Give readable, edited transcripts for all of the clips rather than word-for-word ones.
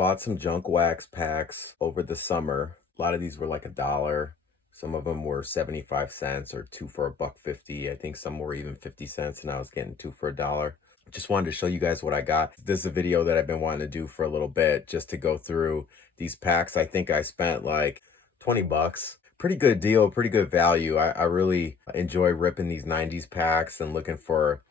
bought some junk wax packs over the summer. A lot of these were like $1. Some of them were 75 cents or two for $1.50. I think some were even 50 cents and I was getting two for $1. Just wanted to show you guys what I got. This is a video that I've been wanting to do for a little bit, just to go through these packs. I think I spent like 20 bucks. Pretty good deal, pretty good value. I really enjoy ripping these 90s packs and looking for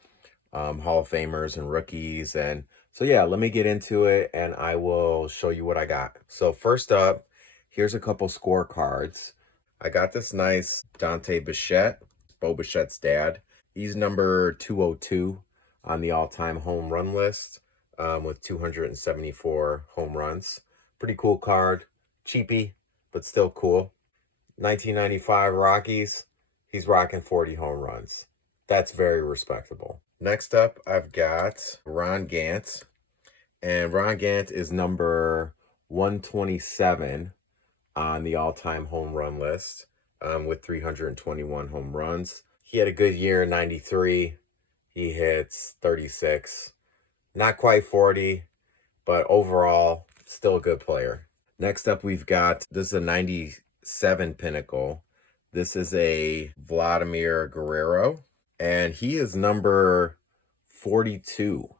Hall of Famers and rookies. And so yeah, let me get into it and I will show you what I got. So first up, here's a couple scorecards. I got this nice Dante Bichette, Bo Bichette's dad. He's number 202 on the all-time home run list with 274 home runs. Pretty cool card. Cheapy, but still cool. 1995 Rockies. He's rocking 40 home runs. That's very respectable. Next up, I've got Ron Gant. And Ron Gant is number 127 on the all-time home run list with 321 home runs. He had a good year in 93. He hits 36. Not quite 40, but overall, still a good player. Next up, we've got, this is a 97 Pinnacle. This is a Vladimir Guerrero. And he is number 42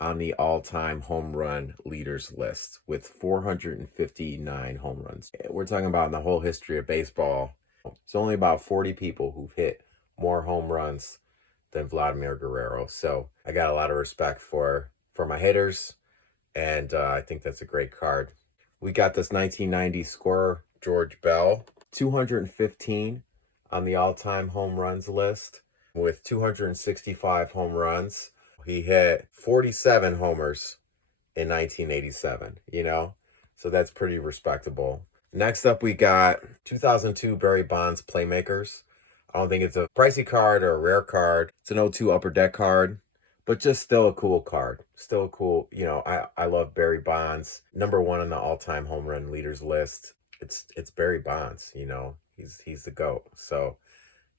on the all-time home run leaders list with 459 home runs. We're talking about in the whole history of baseball, it's only about 40 people who've hit more home runs than Vladimir Guerrero. So I got a lot of respect for my hitters, and I think that's a great card. We got this 1990 scorer, George Bell, 215 on the all-time home runs list with 265 home runs. He hit 47 homers in 1987, you know? So that's pretty respectable. Next up, we got 2002 Barry Bonds Playmakers. I don't think it's a pricey card or a rare card. It's an 02 Upper Deck card, but just still a cool card. Still a cool, you know, I love Barry Bonds. Number one on the all-time home run leaders list. It's Barry Bonds, you know? He's the GOAT. So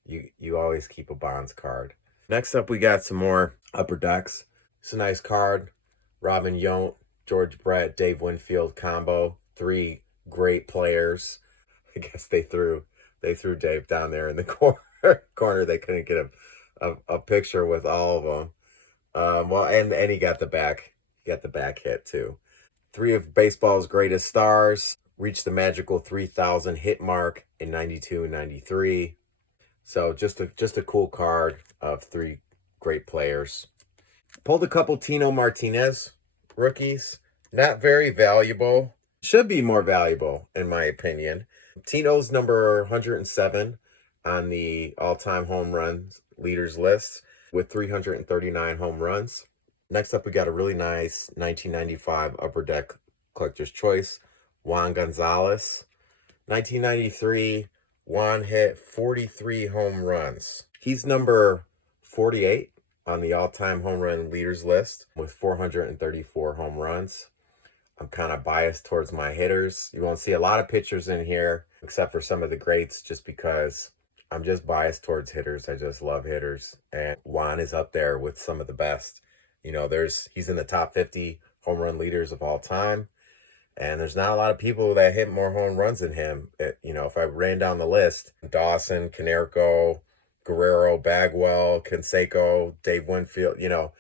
you always keep a Bonds card. Next up, we got some more Upper Decks. It's a nice card. Robin Yount, George Brett, Dave Winfield combo. Three great players. I guess they threw Dave down there in the corner. They couldn't get a picture with all of them. Well, and he got the back hit too. Three of baseball's greatest stars reached the magical 3,000 hit mark in 92 and 93. So just a cool card of three great players. Pulled a couple Tino Martinez rookies. Not very valuable. Should be more valuable, in my opinion. Tino's number 107 on the all-time home runs leaders list with 339 home runs. Next up, we got a really nice 1995 Upper Deck Collector's Choice, Juan Gonzalez. 1993, Juan hit 43 home runs. He's number 48 on the all-time home run leaders list with 434 home runs. I'm kind of biased towards my hitters. You won't see a lot of pitchers in here, except for some of the greats, just because I'm just biased towards hitters. I just love hitters. And Juan is up there with some of the best. You know, he's in the top 50 home run leaders of all time. And there's not a lot of people that hit more home runs than him. You know, if I ran down the list, Dawson, Canerco, Guerrero, Bagwell, Canseco, Dave Winfield, you know,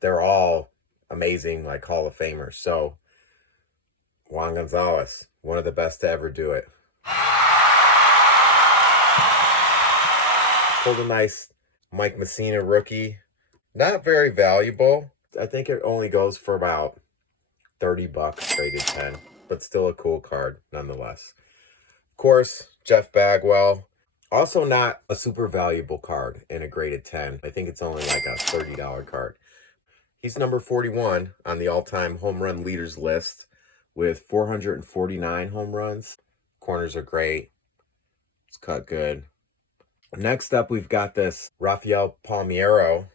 they're all amazing, like Hall of Famers. So Juan Gonzalez, one of the best to ever do it. Pulled a nice Mike Mussina rookie. Not very valuable. I think it only goes for about 30 bucks, rated 10, but still a cool card nonetheless. Of course, Jeff Bagwell, also not a super valuable card in a graded 10. I think it's only like a $30 card. He's number 41 on the all-time home run leaders list with 449 home runs. Corners are great. It's cut good. Next up, we've got this Rafael Palmiero.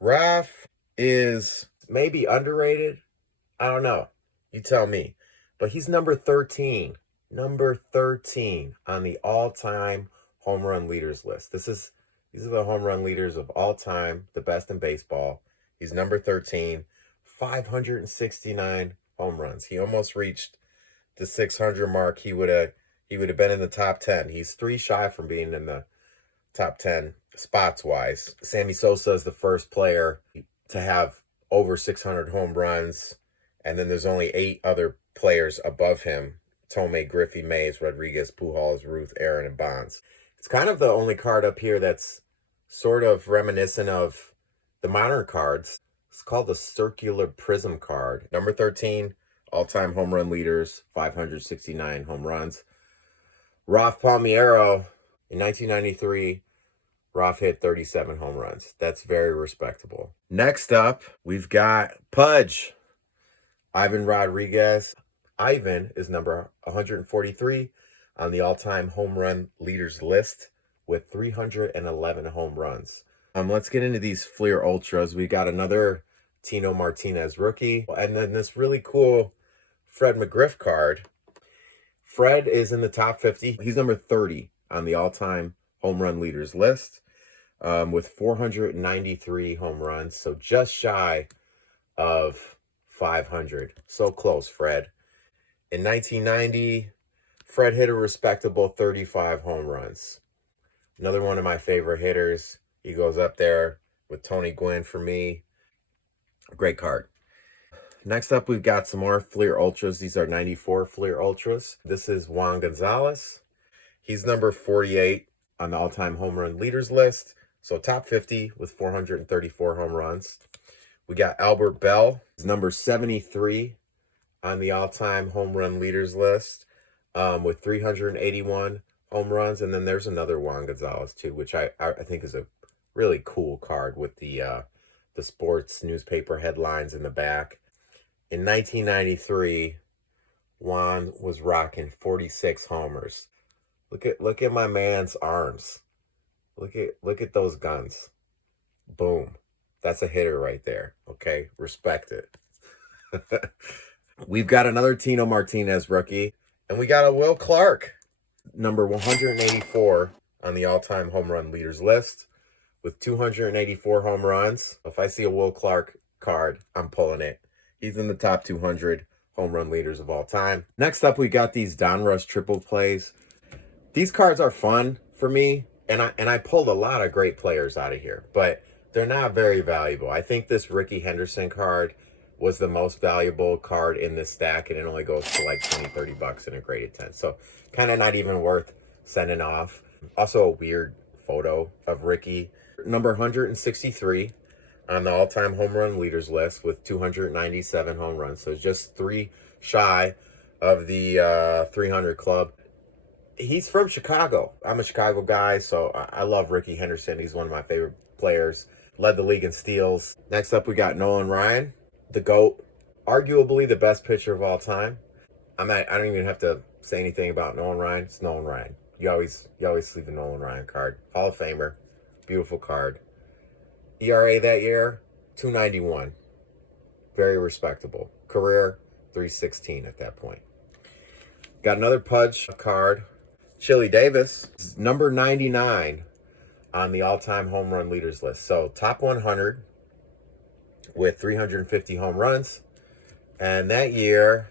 Raf is maybe underrated. I don't know. You tell me. But he's number 13. Number 13 on the all-time home run leaders list. These are the home run leaders of all time, the best in baseball. He's number 13. 569 home runs. He almost reached the 600 mark. He would have been in the top 10. He's 3 shy from being in the top 10 spots wise. Sammy Sosa is the first player to have over 600 home runs, and then there's only 8 other players above him: Thome, Griffey, Mays, Rodriguez, Pujols, Ruth, Aaron, and Baines. It's kind of the only card up here that's sort of reminiscent of the modern cards. It's called the circular prism card. Number 13, all-time home run leaders, 569 home runs. Rafael Palmiero, in 1993, Raf hit 37 home runs. That's very respectable. Next up, we've got Pudge, Ivan Rodriguez. Ivan is number 143 on the all-time home run leaders list with 311 home runs. Let's get into these Fleer Ultras. We got another Tino Martinez rookie, and then this really cool Fred McGriff card. Fred is in the top 50. He's number 30 on the all-time home run leaders list with 493 home runs, so just shy of 500. So close, Fred. In 1990, Fred hit a respectable 35 home runs. Another one of my favorite hitters. He goes up there with Tony Gwynn for me. Great card. Next up, we've got some more Fleer Ultras. These are 94 Fleer Ultras. This is Juan Gonzalez. He's number 48 on the all-time home run leaders list. So top 50 with 434 home runs. We got Albert Bell. He's number 73 on the all-time home run leaders list with 381 home runs. And then there's another Juan Gonzalez too, which I think is a really cool card with the sports newspaper headlines in the back. In 1993, Juan was rocking 46 homers. Look at my man's arms. Look at those guns. Boom. That's a hitter right there. Okay, respect it. We've got another Tino Martinez rookie, and we got a Will Clark, number 184 on the all-time home run leaders list with 284 home runs. If I see a Will Clark card, I'm pulling it. He's in the top 200 home run leaders of all time. Next up, we got these Donruss triple plays. These cards are fun for me, and I pulled a lot of great players out of here, but they're not very valuable. I think this Rickey Henderson card was the most valuable card in this stack, and it only goes for like 20, 30 bucks in a graded 10. So kind of not even worth sending off. Also a weird photo of Rickey. Number 163 on the all-time home run leaders list with 297 home runs. So just 3 shy of the 300 club. He's from Chicago. I'm a Chicago guy, so I love Rickey Henderson. He's one of my favorite players. Led the league in steals. Next up, we got Nolan Ryan, the GOAT. Arguably the best pitcher of all time. I don't even have to say anything about Nolan Ryan. It's Nolan Ryan. You always see the Nolan Ryan card. Hall of Famer. Beautiful card. ERA that year, 291. Very respectable. Career, 316 at that point. Got another Pudge card. Chili Davis, number 99 on the all-time home run leaders list. So top 100 with 350 home runs. And that year,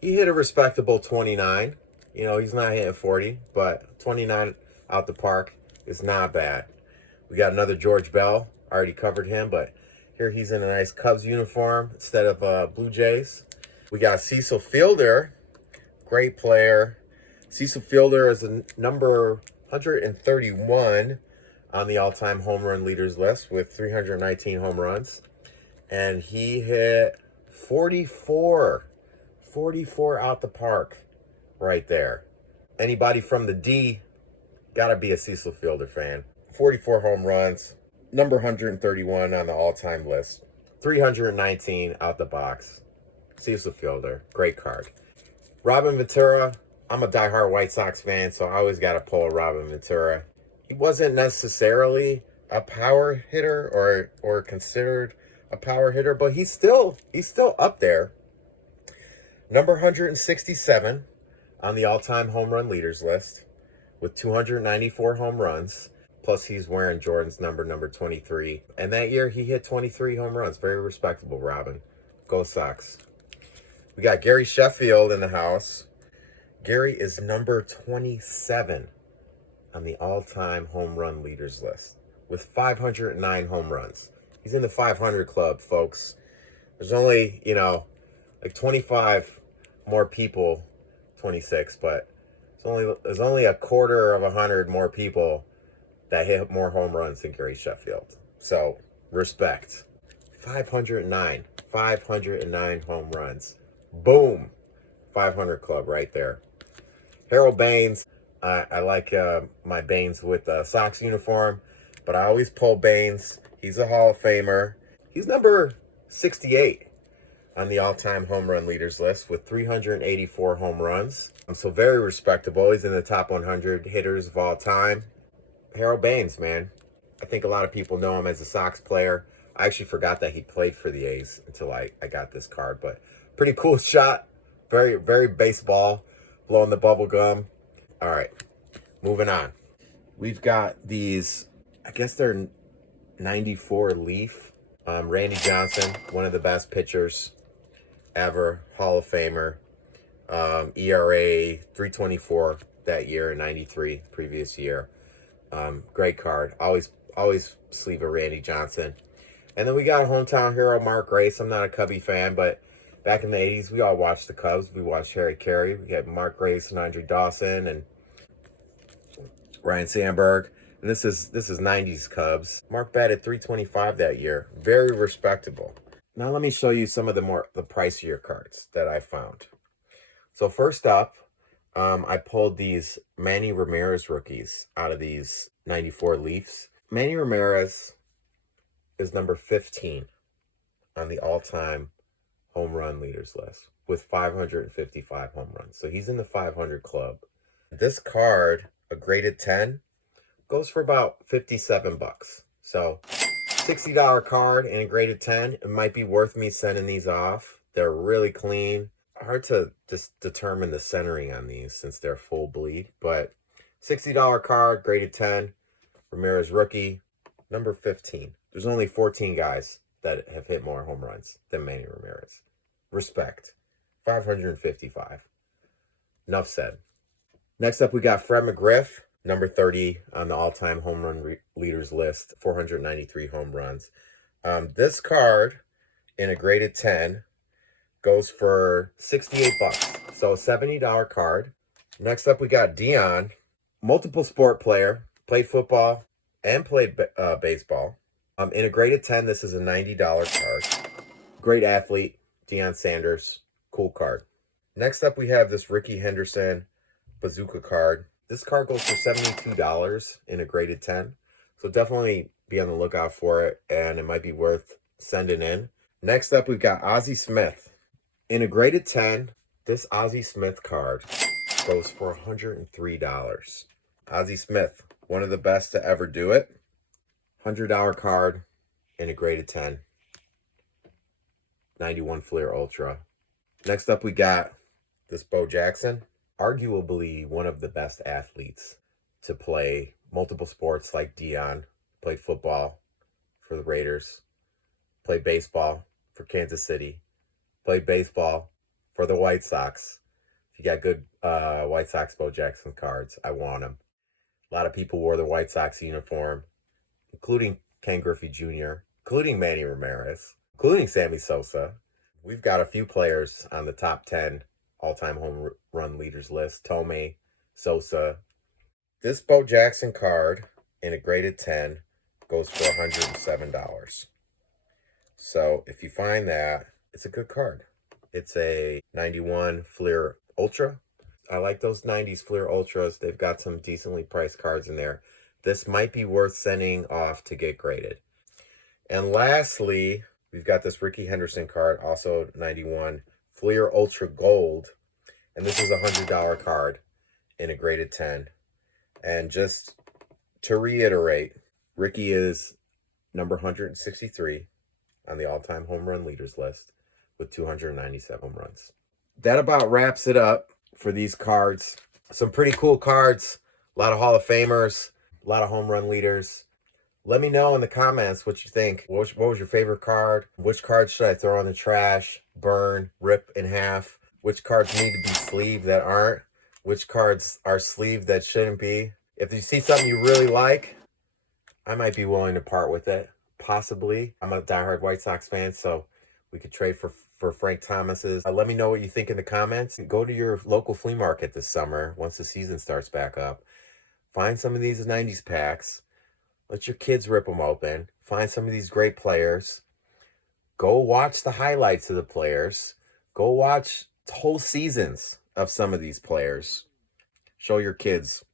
he hit a respectable 29. You know, he's not hitting 40, but 29 out the park is not bad. We got another George Bell. Already covered him, but here he's in a nice Cubs uniform instead of Blue Jays. We got Cecil Fielder, great player. Cecil Fielder is a number 131 on the all-time home run leaders list with 319 home runs. And he hit 44 out the park right there. Anybody from the D, gotta be a Cecil Fielder fan. 44 home runs, number 131 on the all-time list. 319 out the box. Cecil Fielder, great card. Robin Ventura, I'm a diehard White Sox fan, so I always got to pull Robin Ventura. He wasn't necessarily a power hitter or considered a power hitter, but he's still up there. Number 167 on the all-time home run leaders list with 294 home runs. Plus, he's wearing Jordan's number 23. And that year, he hit 23 home runs. Very respectable, Robin. Go Sox. We got Gary Sheffield in the house. Garry is number 27 on the all-time home run leaders list with 509 home runs. He's in the 500 club, folks. There's only, like 25 more people, 26, but there's only a quarter of 100 more people that hit more home runs than Gary Sheffield. So, respect. 509 home runs. Boom. 500 club right there. Harold Baines. I like my Baines with the Sox uniform, but I always pull Baines. He's a Hall of Famer. He's number 68 on the all-time home run leaders list with 384 home runs. So very respectable. He's in the top 100 hitters of all time. Harold Baines, man. I think a lot of people know him as a Sox player. I actually forgot that he played for the A's until I got this card, but pretty cool shot. Very, very baseball, blowing the bubble gum. All right, moving on. We've got these, I guess they're 94 Leaf. Randy Johnson, one of the best pitchers ever, Hall of Famer. ERA 324 that year, 93 previous year. Great card. Always sleeve a Randy Johnson. And then we got a hometown hero, Mark Grace. I'm not a Cubby fan, but back in the 80s, we all watched the Cubs. We watched Harry Carey. We had Mark Grace and Andre Dawson and Ryan Sandberg. And this is 90s Cubs. Mark batted 325 that year. Very respectable. Now let me show you some of the pricier cards that I found. So first up, I pulled these Manny Ramirez rookies out of these 94 Leafs. Manny Ramirez is number 15 on the all-time home run leaders list with 555 home runs. So he's in the 500 club. This card, a graded 10, goes for about 57 bucks. So $60 card and a graded 10. It might be worth me sending these off. They're really clean. Hard to just determine the centering on these since they're full bleed, but $60 card, graded 10, Ramirez rookie, number 15. There's only 14 guys that have hit more home runs than Manny Ramirez. Respect. 555. Enough said. Next up, we got Fred McGriff, number 30 on the all-time home run leaders list, 493 home runs. This card in a graded 10 goes for 68 bucks. So $70 card. Next up, we got Deion, multiple sport player, played football and played baseball. In a graded 10, this is a $90 card. Great athlete, Deion Sanders. Cool card. Next up, we have this Rickey Henderson bazooka card. This card goes for $72 in a graded 10. So definitely be on the lookout for it, and it might be worth sending in. Next up, we've got Ozzie Smith. In a graded 10, this Ozzie Smith card goes for $103. Ozzie Smith, one of the best to ever do it. $100 card in a graded 10. 91 Fleer Ultra. Next up, we got this Bo Jackson. Arguably one of the best athletes to play multiple sports like Deion. Played football for the Raiders. Played baseball for Kansas City. Played baseball for the White Sox. If you got good White Sox Bo Jackson cards, I want them. A lot of people wore the White Sox uniform, including Ken Griffey Jr., including Manny Ramirez, including Sammy Sosa. We've got a few players on the top 10 all-time home run leaders list. Thome, Sosa. This Bo Jackson card in a graded 10 goes for $107. So if you find that, it's a good card. It's a 91 Fleer Ultra. I like those 90s Fleer Ultras. They've got some decently priced cards in there. This might be worth sending off to get graded. And lastly, we've got this Rickey Henderson card, also 91 Fleer Ultra Gold. And this is a $100 card in a graded 10. And just to reiterate, Rickey is number 163 on the all-time home run leaders list with 297 home runs. That about wraps it up for these cards. Some pretty cool cards. A lot of Hall of Famers. A lot of home run leaders. Let me know in the comments what you think. What was your favorite card? Which card should I throw in the trash? burn, rip in half, which cards need to be sleeved that aren't, which cards are sleeved that shouldn't be. If you see something you really like, I might be willing to part with it, possibly. I'm a diehard White Sox fan, so we could trade for Frank Thomas's. Let me know what you think in the comments. Go to your local flea market this summer once the season starts back up. Find some of these 90s packs. Let your kids rip them open. Find some of these great players. Go watch the highlights of the players. Go watch whole seasons of some of these players. Show your kids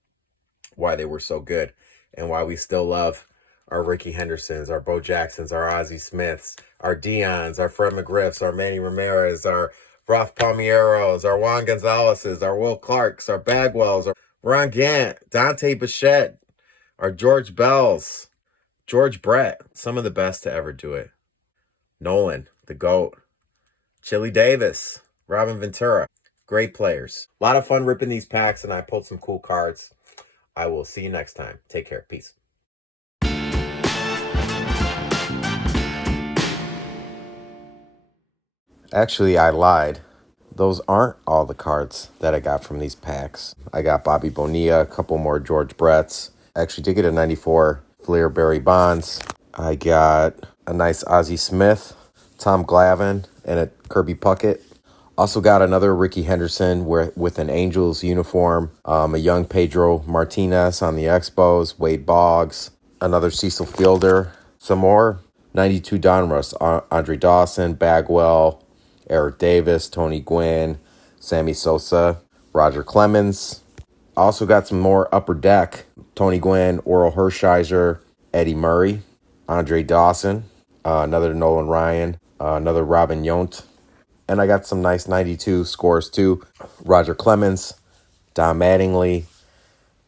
why they were so good and why we still love our Rickey Hendersons, our Bo Jacksons, our Ozzie Smiths, our Deions, our Fred McGriffs, our Manny Ramirez, our Roth Palmieros, our Juan Gonzalez's, our Will Clarks, our Bagwells, our Ron Gant, Dante Bichette, our George Bells, George Brett, some of the best to ever do it. Nolan, the GOAT, Chili Davis, Robin Ventura, great players. A lot of fun ripping these packs, and I pulled some cool cards. I will see you next time. Take care. Peace. Actually, I lied. Those aren't all the cards that I got from these packs. I got Bobby Bonilla, a couple more George Bretts. Actually did get a 94 Fleer Barry Bonds. I got a nice Ozzie Smith, Tom Glavine, and a Kirby Puckett. Also got another Rickey Henderson with an Angels uniform, a young Pedro Martinez on the Expos, Wade Boggs, another Cecil Fielder, some more 92 Donruss, Andre Dawson, Bagwell, Eric Davis, Tony Gwynn, Sammy Sosa, Roger Clemens. Also got some more Upper Deck, Tony Gwynn, Oral Hershiser, Eddie Murray, Andre Dawson, another Nolan Ryan, another Robin Yount. And I got some nice 92 scores too. Roger Clemens, Don Mattingly,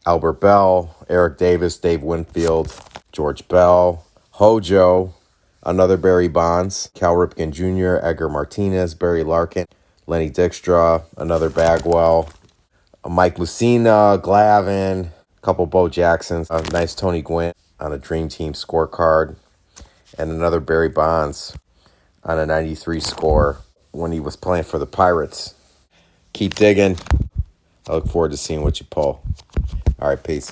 Albert Bell, Eric Davis, Dave Winfield, George Bell, Hojo, another Barry Bonds, Cal Ripken Jr., Edgar Martinez, Barry Larkin, Lenny Dykstra, another Bagwell, Mike Mussina, Glavine, a couple Bo Jacksons, a nice Tony Gwynn on a Dream Team scorecard, and another Barry Bonds on a 93 score when he was playing for the Pirates. Keep digging. I look forward to seeing what you pull. All right, peace.